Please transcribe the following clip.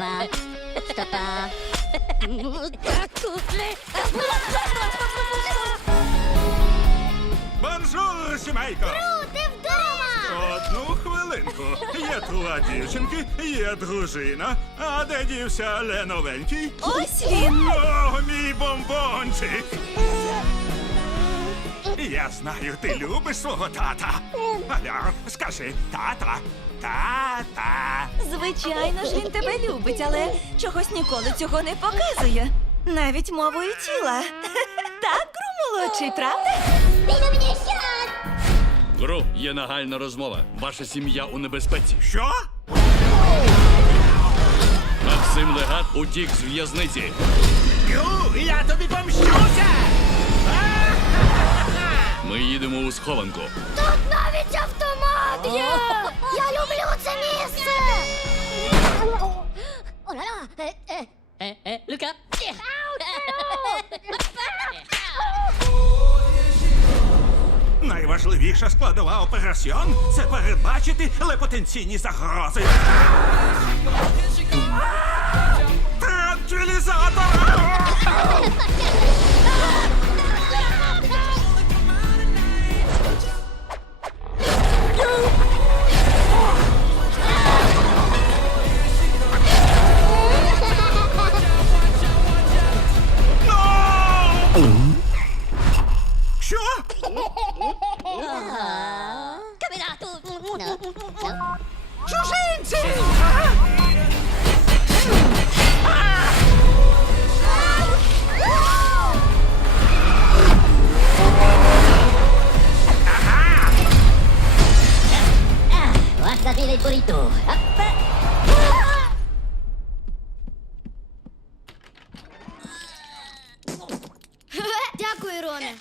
Стопа. Стопа. Бонжур, сімейко! Ти вдома! Одну хвилинку. Є тула дівчинки, є дружина. А де дівся Леновенький? Ось він. О, мій бомбончик! Я знаю, ти любиш свого тата. Аля, скажи, тата, тата. Звичайно ж, він тебе любить, але чогось ніколи цього не показує. Навіть мовою тіла. Так, Гру молодший, правда? Гру, є нагальна розмова. Ваша сім'я у небезпеці. Що? Максим Легат утік з в'язниці. Ю, я тобі помщуся! У схованку. Тут навіть автомат є! Я люблю це місце! Люка! Найважливіша складова операціон це передбачити лепотенційні загрози. Liscio? Oh. Camerato! No. no. Giusenze! Ah! Ah! Ah! Il burrito! Aspetta! Дякую, Роне.